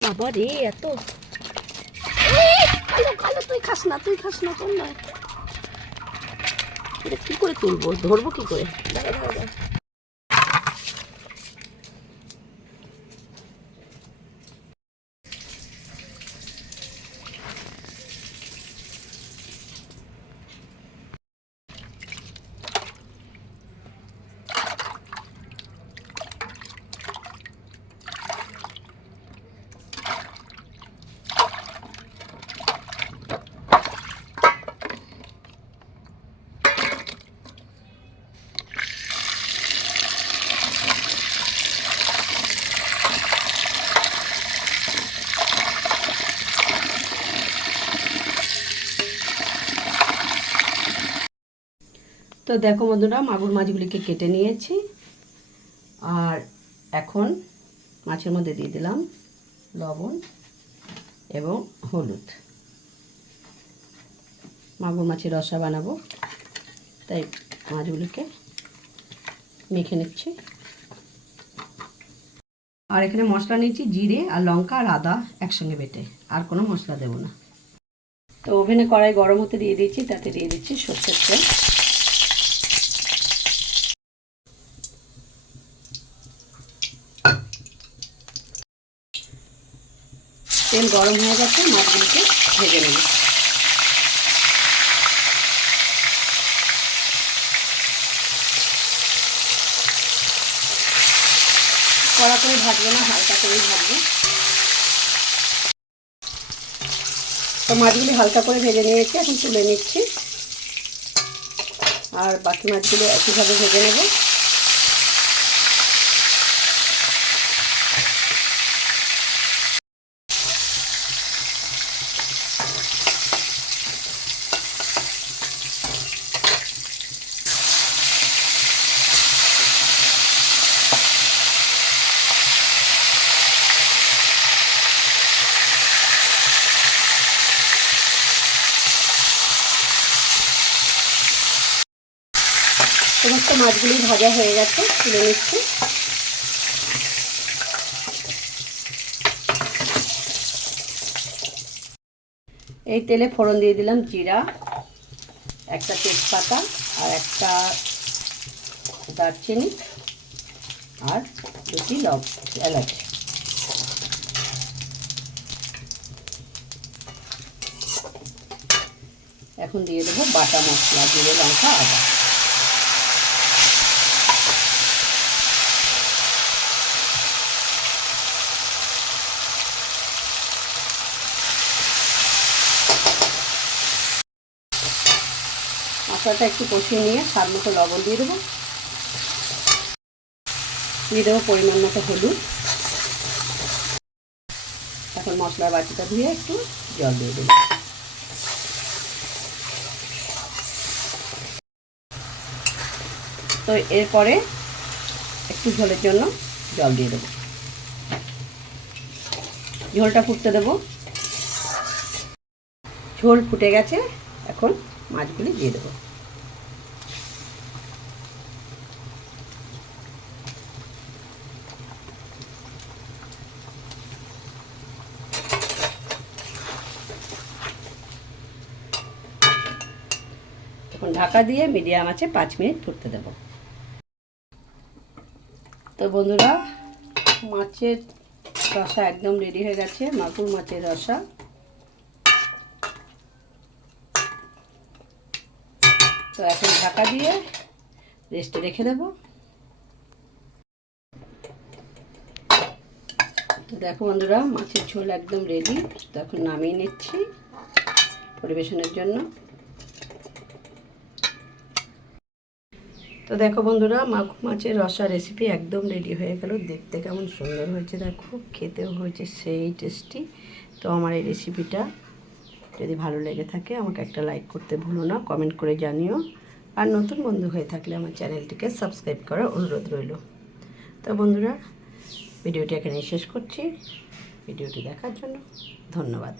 বাবা রে এত কালো তুই খাস না, তুই খাস না, তোর এটা কি করে তুলবো? ধরবো কি করে? দাঁড়া দাঁড়া। তো দেখো বন্ধুরা, মাগুর মাছগুলিকে কেটে নিয়েছি। আর এখন মাছের মধ্যে দিয়ে দিলাম লবণ এবং হলুদ। মাগুর মাছের রসা বানাবো। তাই মাছগুলিকে মেখে নিচ্ছি। আর এখানে মশলা নিয়েছি জিরে আর লঙ্কা আর আদা একসঙ্গে বেটে। আর কোনো মশলা দেবো না। তো ওভেনে কড়াই গরম হতে দিয়ে দিয়েছি, তাতে দিয়ে দিচ্ছি সর্ষের তেল। তেল গরম হয়ে গেছে, মাছগুলোকে ভেজে নেব। কড়া করে ভাজবো না, হালকা করেই ভাজবো। তো মাছগুলি হালকা করে ভেজে নিয়েছি, এখন তুলে নিচ্ছি। আর বাকি মাছগুলো একইভাবে ভেজে নেব। মাছগুলি ভাজা হয়ে গেছে, তুলে নিচ্ছি। এই তেলে ফোড়ন দিয়ে দিলাম জিরা, একটা তেজপাতা আর একটা দারচিনি আর দুটি লব, এলাচ। এখন দিয়ে দেবো বাটা মশলা, জিরে, লঙ্কা, আদা। মশলাটা একটু কষিয়ে নিয়ে স্বাদ মতো লবণ দিয়ে দেবো। দিয়ে দেবো পরিমাণ মতো হলুদ। এখন মশলার বাটিটা ধুয়ে একটু জল দিয়ে দেবো। তো এরপরে একটু ঝোলের জন্য জল দিয়ে দেবো। ঝোলটা ফুটতে দেবো। ঝোল ফুটে গেছে, এখন মাছগুলি দিয়ে দেবো। ঢাকা দিয়ে মিডিয়াম আছে পাঁচ মিনিট ফুটতে দেব। তো বন্ধুরা, মাছের রসা একদম রেডি হয়ে গেছে, মাগুর মাছের রসা। তো এখন ঢাকা দিয়ে রেস্টে রেখে দেবো। তো দেখো বন্ধুরা, মাছের ঝোল একদম রেডি তো এখন নামিয়ে নিচ্ছি পরিবেশনের জন্য। তো দেখো বন্ধুরা মাছ মাছের রসা রেসিপি একদম রেডি হয়ে গেল। দেখতে কেমন সুন্দর হয়েছে, দেখো, খেতেও হয়েছে সেই টেস্টি তো আমার এই রেসিপিটা যদি ভালো লেগে থাকে, আমাকে একটা লাইক করতে ভুলো না কমেন্ট করে জানিও। আর নতুন বন্ধু হয়ে থাকলে আমার চ্যানেলটিকে সাবস্ক্রাইব করার অনুরোধ রইল। তো বন্ধুরা ভিডিওটি এখানে শেষ করছি। ভিডিওটি দেখার জন্য ধন্যবাদ।